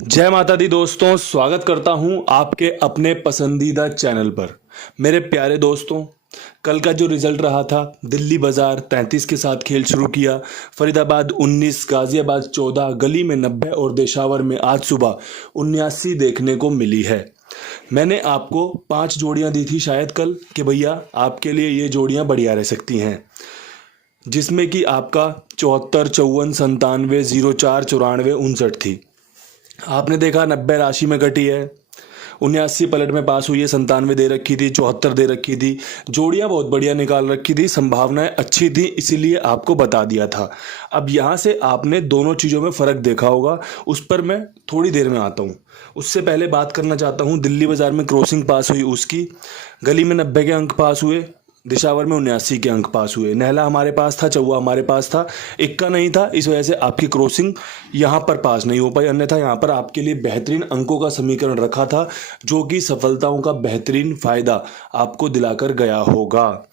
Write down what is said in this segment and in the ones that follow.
जय माता दी दोस्तों, स्वागत करता हूं आपके अपने पसंदीदा चैनल पर। मेरे प्यारे दोस्तों, कल का जो रिजल्ट रहा था, दिल्ली बाजार 33 के साथ खेल शुरू किया, फरीदाबाद 19, गाजियाबाद 14, गली में 90 और देशावर में आज सुबह 79 देखने को मिली है। मैंने आपको 5 जोड़ियां दी थी शायद कल कि भैया आपके लिए ये जोड़ियां बढ़िया रह सकती हैं, जिसमें कि आपका 74, 54, 97, 04, 94, 59 थी। आपने देखा 90 राशि में घटी है, 79 पलट में पास हुई है, 97 दे रखी थी, 74 दे रखी थी। जोड़ियां बहुत बढ़िया निकाल रखी थी, संभावनाएं अच्छी थी, इसीलिए आपको बता दिया था। अब यहाँ से आपने दोनों चीज़ों में फ़र्क देखा होगा, उस पर मैं थोड़ी देर में आता हूँ। उससे पहले बात करना चाहता हूँ दिल्ली बाजार में क्रॉसिंग पास हुई उसकी। गली में 90 के अंक पास हुए, दिशावर में 79 के अंक पास हुए। नहला हमारे पास था, चौवा हमारे पास था, इक्का नहीं था, इस वजह से आपकी क्रॉसिंग यहाँ पर पास नहीं हो पाई। अन्यथा यहाँ पर आपके लिए बेहतरीन अंकों का समीकरण रखा था, जो कि सफलताओं का बेहतरीन फायदा आपको दिलाकर गया होगा।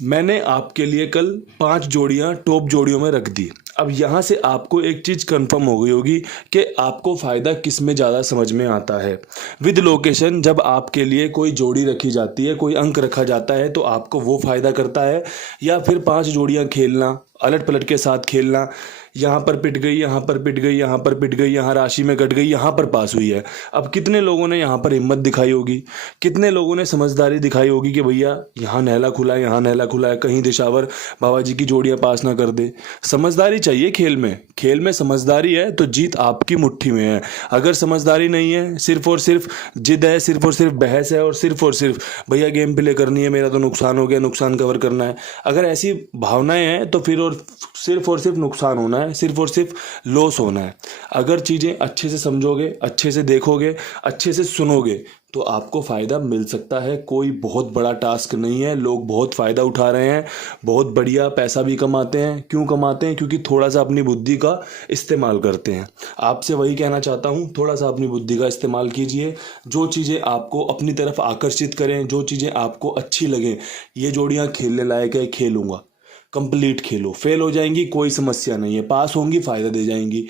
मैंने आपके लिए कल 5 जोड़ियां टॉप जोड़ियों में रख दी। अब यहाँ से आपको एक चीज़ कंफर्म हो गई होगी कि आपको फ़ायदा किस में ज़्यादा समझ में आता है। विद लोकेशन जब आपके लिए कोई जोड़ी रखी जाती है, कोई अंक रखा जाता है, तो आपको वो फ़ायदा करता है, या फिर 5 जोड़ियाँ खेलना, अलट पलट के साथ खेलना, यहाँ पर पिट गई, यहाँ पर पिट गई, यहाँ पर पिट गई, यहाँ राशि में कट गई, यहाँ पर पास हुई है। अब कितने लोगों ने यहाँ पर हिम्मत दिखाई होगी, कितने लोगों ने समझदारी दिखाई होगी कि भैया यहाँ नहला खुला है, यहाँ नहला खुला है, कहीं दिशावर बाबा जी की जोड़ियाँ पास ना कर दे। समझदारी चाहिए खेल में, खेल में समझदारी है तो जीत आपकी मुट्ठी में है। अगर समझदारी नहीं है, सिर्फ और सिर्फ जिद है, सिर्फ और सिर्फ बहस है, और सिर्फ भैया गेम प्ले करनी है, मेरा तो नुकसान हो गया, नुकसान कवर करना है, अगर ऐसी भावनाएं हैं तो फिर और सिर्फ नुकसान होना है, सिर्फ और सिर्फ लॉस होना है। अगर चीज़ें अच्छे से समझोगे, अच्छे से देखोगे, अच्छे से सुनोगे, तो आपको फ़ायदा मिल सकता है। कोई बहुत बड़ा टास्क नहीं है, लोग बहुत फ़ायदा उठा रहे हैं, बहुत बढ़िया पैसा भी कमाते हैं। क्यों कमाते हैं? क्योंकि थोड़ा सा अपनी बुद्धि का इस्तेमाल करते हैं। आपसे वही कहना चाहता हूँ, थोड़ा सा अपनी बुद्धि का इस्तेमाल कीजिए। जो चीज़ें आपको अपनी तरफ आकर्षित करें, जो चीज़ें आपको अच्छी लगें, ये जोड़ियाँ खेलने लायक है, खेलूँगा, कंप्लीट खेलो। फेल हो जाएंगी कोई समस्या नहीं है, पास होंगी फ़ायदा दे जाएंगी।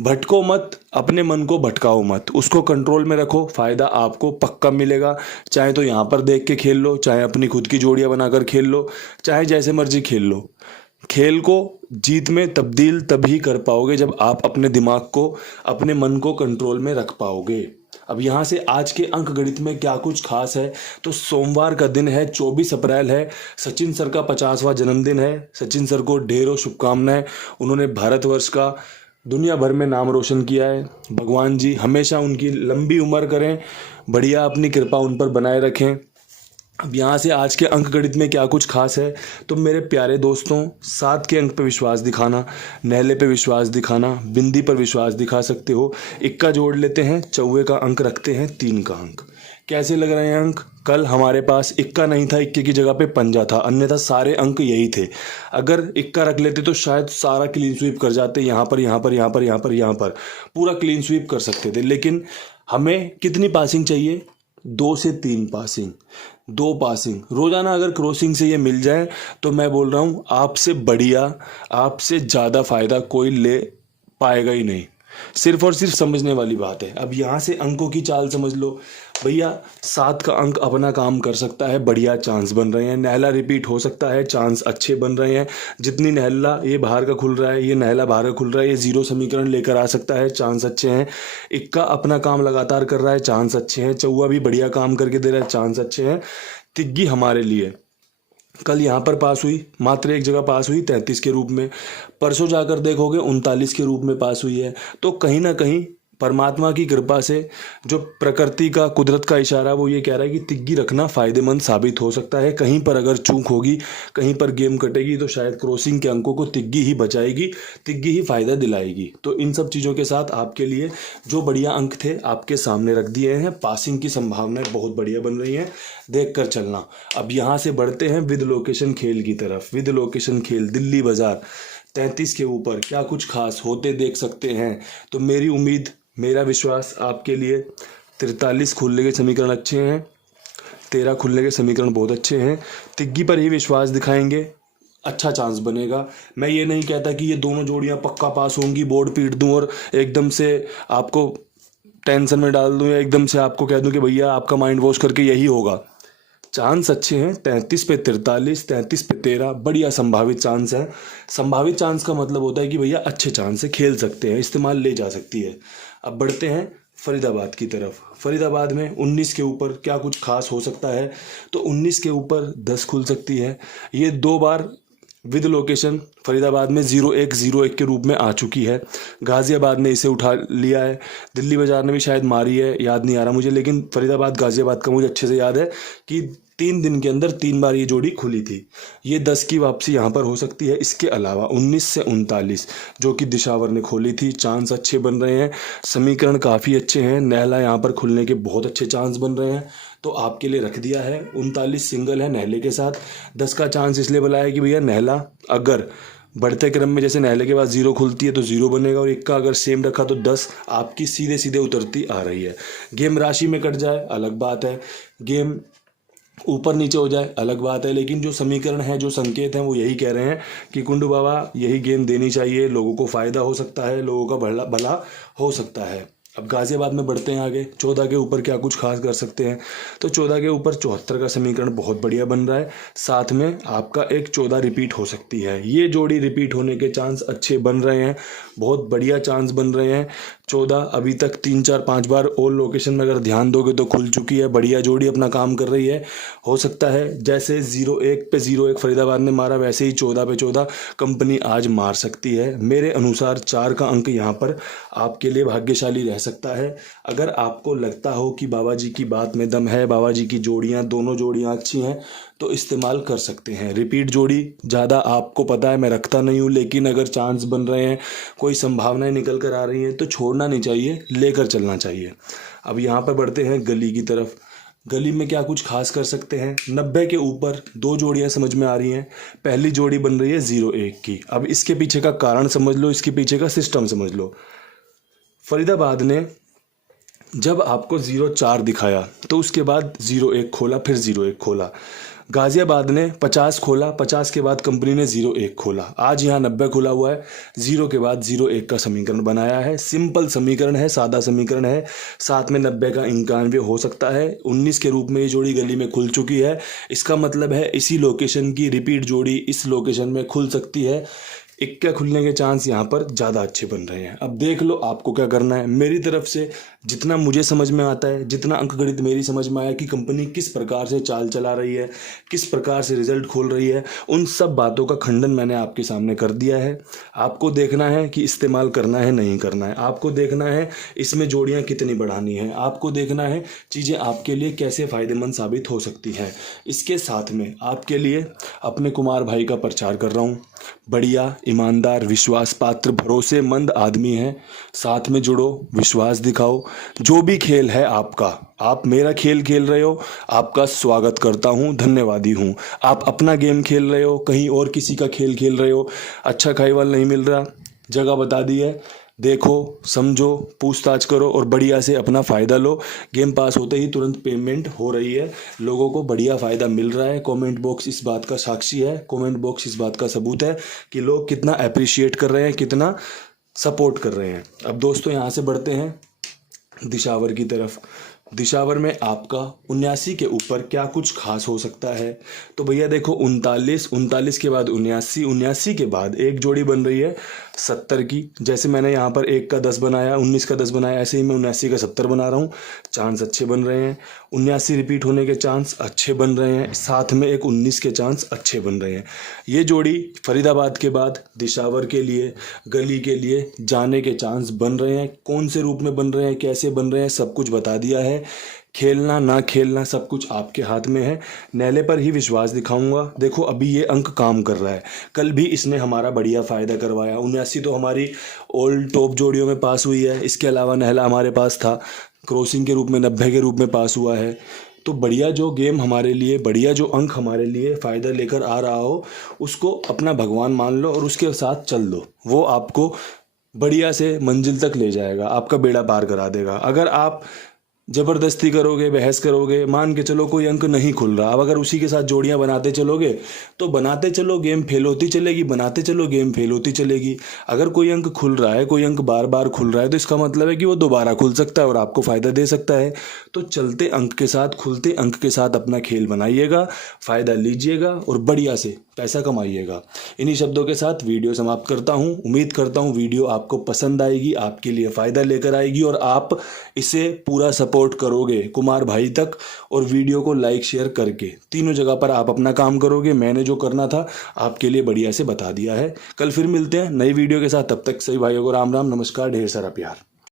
भटको मत, अपने मन को भटकाओ मत, उसको कंट्रोल में रखो, फ़ायदा आपको पक्का मिलेगा। चाहे तो यहाँ पर देख के खेल लो, चाहे अपनी खुद की जोड़ियाँ बनाकर खेल लो, चाहे जैसे मर्जी खेल लो। खेल को जीत में तब्दील तभी कर पाओगे जब आप अपने दिमाग को, अपने मन को कंट्रोल में रख पाओगे। अब यहाँ से आज के अंक गणित में क्या कुछ खास है, तो सोमवार का दिन है, 24 अप्रैल है, सचिन सर का 50वां जन्मदिन है। सचिन सर को ढेरों शुभकामनाएं। उन्होंने भारतवर्ष का दुनिया भर में नाम रोशन किया है। भगवान जी हमेशा उनकी लंबी उम्र करें, बढ़िया अपनी कृपा उन पर बनाए रखें। अब यहाँ से आज के अंक गणित में क्या कुछ खास है, तो मेरे प्यारे दोस्तों, 7 के अंक पे विश्वास दिखाना, नहले पे विश्वास दिखाना, बिंदी पर विश्वास दिखा सकते हो। इक्का जोड़ लेते हैं, चौवे का अंक रखते हैं, 3 का अंक। कैसे लग रहे हैं अंक? कल हमारे पास इक्का नहीं था, इक्के की जगह पे पंजा था, अन्यथा सारे अंक यही थे। अगर इक्का रख लेते तो शायद सारा क्लीन स्वीप कर जाते, यहाँ पर यहाँ पर यहाँ पर यहाँ पर यहाँ पर पूरा क्लीन स्वीप कर सकते थे। लेकिन हमें कितनी पासिंग चाहिए? 2 से 3 पासिंग, 2 पासिंग रोजाना अगर क्रॉसिंग से ये मिल जाए, तो मैं बोल रहा हूँ आपसे बढ़िया, आपसे ज़्यादा फायदा कोई ले पाएगा ही नहीं। सिर्फ और सिर्फ समझने वाली बात है। अब यहाँ से अंकों की चाल समझ लो भैया। 7 का अंक अपना काम कर सकता है, बढ़िया चांस बन रहे हैं। नहला रिपीट हो सकता है, चांस अच्छे बन रहे हैं। जितनी नहला ये बाहर का खुल रहा है, ये नहला बाहर का खुल रहा है, ये 0 समीकरण लेकर आ सकता है, चांस अच्छे हैं। इक्का अपना काम लगातार कर रहा है, चांस अच्छे हैं। चौवा भी बढ़िया काम करके दे रहा है, चांस अच्छे हैं। तिग्गी हमारे लिए कल यहाँ पर पास हुई, मात्र एक जगह पास हुई 33 के रूप में। परसों जाकर देखोगे 39 के रूप में पास हुई है। तो कहीं ना कहीं परमात्मा की कृपा से, जो प्रकृति का, कुदरत का इशारा, वो ये कह रहा है कि तिग्गी रखना फ़ायदेमंद साबित हो सकता है। कहीं पर अगर चूक होगी, कहीं पर गेम कटेगी, तो शायद क्रॉसिंग के अंकों को तिग्गी ही बचाएगी, तिग्गी ही फ़ायदा दिलाएगी। तो इन सब चीज़ों के साथ आपके लिए जो बढ़िया अंक थे आपके सामने रख दिए हैं। पासिंग की संभावनाएं बहुत बढ़िया बन रही हैं, देख कर चलना। अब यहाँ से बढ़ते हैं विद लोकेशन खेल की तरफ। विद लोकेशन खेल दिल्ली बाजार 33 के ऊपर क्या कुछ खास होते देख सकते हैं। तो मेरी उम्मीद, मेरा विश्वास आपके लिए, 43 खुलने के समीकरण अच्छे हैं, 13 खुलने के समीकरण बहुत अच्छे हैं। तिग्गी पर ही विश्वास दिखाएंगे, अच्छा चांस बनेगा। मैं ये नहीं कहता कि ये दोनों जोड़ियां पक्का पास होंगी, बोर्ड पीट दूं और एकदम से आपको टेंशन में डाल दूं या एकदम से आपको कह दूं कि भैया आपका माइंड वॉश करके यही होगा। चांस अच्छे हैं, 33 पे 43, 33 पे 13, बढ़िया संभावित चांस है। संभावित चांस का मतलब होता है कि भैया अच्छे चांस से खेल सकते हैं, इस्तेमाल ले जा सकती है। अब बढ़ते हैं फरीदाबाद की तरफ। फरीदाबाद में 19 के ऊपर क्या कुछ खास हो सकता है, तो 19 के ऊपर 10 खुल सकती है। ये 2 बार विद लोकेशन फरीदाबाद में 0101 के रूप में आ चुकी है। गाज़ियाबाद ने इसे उठा लिया है, दिल्ली बाज़ार ने भी शायद मारी है, याद नहीं आ रहा मुझे, लेकिन फरीदाबाद गाज़ियाबाद का मुझे अच्छे से याद है कि 3 दिन के अंदर 3 बार ये जोड़ी खुली थी। ये 10 की वापसी यहाँ पर हो सकती है। इसके अलावा 19 से 39 जो कि दिशावर ने खोली थी, चांस अच्छे बन रहे हैं, समीकरण काफ़ी अच्छे हैं, नहला यहाँ पर खुलने के बहुत अच्छे चांस बन रहे हैं, तो आपके लिए रख दिया है। 39 सिंगल है नहले के साथ, 10 का चांस इसलिए बनाया कि भैया नहला अगर बढ़ते क्रम में जैसे नहले के बाद 0 खुलती है तो 0 बनेगा, और 1 का अगर सेम रखा तो 10 आपकी सीधे सीधे उतरती आ रही है। गेम राशि में कट जाए अलग बात है, गेम ऊपर नीचे हो जाए अलग बात है, लेकिन जो समीकरण है, जो संकेत हैं, वो यही कह रहे हैं कि कुंडू बाबा यही गेम देनी चाहिए, लोगों को फ़ायदा हो सकता है, लोगों का भला भला हो सकता है। अब गाज़ियाबाद में बढ़ते हैं आगे। 14 के ऊपर क्या कुछ खास कर सकते हैं, तो 14 के ऊपर 74 का समीकरण बहुत बढ़िया बन रहा है, साथ में आपका एक 14 रिपीट हो सकती है। ये जोड़ी रिपीट होने के चांस अच्छे बन रहे हैं, बहुत बढ़िया चांस बन रहे हैं। 14 अभी तक 3 4 5 बार ऑल लोकेशन में अगर ध्यान दोगे तो खुल चुकी है, बढ़िया जोड़ी अपना काम कर रही है। हो सकता है जैसे 01 पे 01 फरीदाबाद ने मारा, वैसे ही 14 पे 14 कंपनी आज मार सकती है। मेरे अनुसार 4 का अंक यहाँ पर आपके लिए भाग्यशाली रह सकता है। अगर आपको लगता हो कि बाबा जी की बात में दम है, बाबा जी की जोड़ियाँ, दोनों जोड़ियाँ अच्छी हैं, तो इस्तेमाल कर सकते हैं। रिपीट जोड़ी ज़्यादा आपको पता है मैं रखता नहीं हूँ, लेकिन अगर चांस बन रहे हैं, कोई संभावनाएं निकल कर आ रही हैं, तो छोड़ना नहीं चाहिए, लेकर चलना चाहिए। अब यहाँ पर बढ़ते हैं गली की तरफ। गली में क्या कुछ खास कर सकते हैं, 90 के ऊपर 2 जोड़ियां समझ में आ रही हैं। पहली जोड़ी बन रही है 01 की। अब इसके पीछे का कारण समझ लो, इसके पीछे का सिस्टम समझ लो। फरीदाबाद ने जब आपको 04 दिखाया तो उसके बाद 01 खोला, फिर 01 खोला। गाज़ियाबाद ने 50 खोला, 50 के बाद कंपनी ने 01 खोला। आज यहाँ 90 खुला हुआ है, 0 के बाद 01 का समीकरण बनाया है। सिंपल समीकरण है, सादा समीकरण है, साथ में 90 का 91 हो सकता है। 19 के रूप में ये जोड़ी गली में खुल चुकी है, इसका मतलब है इसी लोकेशन की रिपीट जोड़ी इस लोकेशन में खुल सकती है। 1 खुलने के चांस यहाँ पर ज़्यादा अच्छे बन रहे हैं। अब देख लो आपको क्या करना है। मेरी तरफ से जितना मुझे समझ में आता है, जितना अंकगणित मेरी समझ में आया कि कंपनी किस प्रकार से चाल चला रही है, किस प्रकार से रिजल्ट खोल रही है, उन सब बातों का खंडन मैंने आपके सामने कर दिया है। आपको देखना है कि इस्तेमाल करना है नहीं करना है, आपको देखना है इसमें जोड़ियाँ कितनी बढ़ानी है, आपको देखना है चीज़ें आपके लिए कैसे फ़ायदेमंद साबित हो सकती हैं। इसके साथ में आपके लिए अपने कुमार भाई का प्रचार कर रहा हूँ। बढ़िया, ईमानदार, विश्वास पात्र, भरोसेमंद आदमी है, साथ में जुड़ो, विश्वास दिखाओ। जो भी खेल है आपका, आप मेरा खेल खेल रहे हो, आपका स्वागत करता हूँ, धन्यवादी हूँ। आप अपना गेम खेल रहे हो, कहीं और किसी का खेल खेल रहे हो, अच्छा खाईवाल नहीं मिल रहा, जगह बता दी है, देखो, समझो, पूछताछ करो और बढ़िया से अपना फ़ायदा लो। गेम पास होते ही तुरंत पेमेंट हो रही है, लोगों को बढ़िया फ़ायदा मिल रहा है। कमेंट बॉक्स इस बात का साक्षी है, कमेंट बॉक्स इस बात का सबूत है कि लोग कितना अप्रिशिएट कर रहे हैं, कितना सपोर्ट कर रहे हैं। अब दोस्तों यहाँ से बढ़ते हैं दिशावर की तरफ। दिशावर में आपका 79 के ऊपर क्या कुछ खास हो सकता है, तो भैया देखो 39 के बाद 79 के बाद एक जोड़ी बन रही है 70 की। जैसे मैंने यहाँ पर 1 का 10 बनाया, 19 का 10 बनाया, ऐसे ही मैं 79 का 70 बना रहा हूँ। चांस अच्छे बन रहे हैं, 79 रिपीट होने के चांस अच्छे बन रहे हैं, साथ में एक 19 के चांस अच्छे बन रहे हैं। ये जोड़ी फरीदाबाद के बाद दिशावर के लिए, गली के लिए जाने के चांस बन रहे हैं। कौन से रूप में बन रहे हैं, कैसे बन रहे हैं, सब कुछ बता दिया है। खेलना ना खेलना सब कुछ आपके हाथ में है। नैले पर ही विश्वास दिखाऊंगा। देखो अभी ये अंक काम कर रहा है, कल भी इसने हमारा बढ़िया फ़ायदा करवाया। 79 तो हमारी ऑल टॉप जोड़ियों में पास हुई है, इसके अलावा नहला हमारे पास था, क्रॉसिंग के रूप में 90 के रूप में पास हुआ है। तो बढ़िया जो गेम हमारे लिए, बढ़िया जो अंक हमारे लिए फ़ायदा लेकर आ रहा हो, उसको अपना भगवान मान लो और उसके साथ चल दो। वो आपको बढ़िया से मंजिल तक ले जाएगा, आपका बेड़ा पार करा देगा। अगर आप जबरदस्ती करोगे, बहस करोगे, मान के चलो कोई अंक नहीं खुल रहा, अब अगर उसी के साथ जोड़ियां बनाते चलोगे तो बनाते चलो गेम फेल होती चलेगी, बनाते चलो गेम फेल होती चलेगी। अगर कोई अंक खुल रहा है, कोई अंक बार बार खुल रहा है, तो इसका मतलब है कि वो दोबारा खुल सकता है और आपको फायदा दे सकता है। तो चलते अंक के साथ, खुलते अंक के साथ अपना खेल बनाइएगा, फायदा लीजिएगा और बढ़िया से पैसा कमाइएगा। इन्हीं शब्दों के साथ वीडियो समाप्त करता हूँ। उम्मीद करता हूँ वीडियो आपको पसंद आएगी, आपके लिए फ़ायदा लेकर आएगी और आप इसे पूरा सपोर्ट करोगे कुमार भाई तक, और वीडियो को लाइक शेयर करके तीनों जगह पर आप अपना काम करोगे। मैंने जो करना था आपके लिए बढ़िया से बता दिया है। कल फिर मिलते हैं नई वीडियो के साथ, तब तक सभी भाइयों को राम राम, नमस्कार, ढेर सारा प्यार।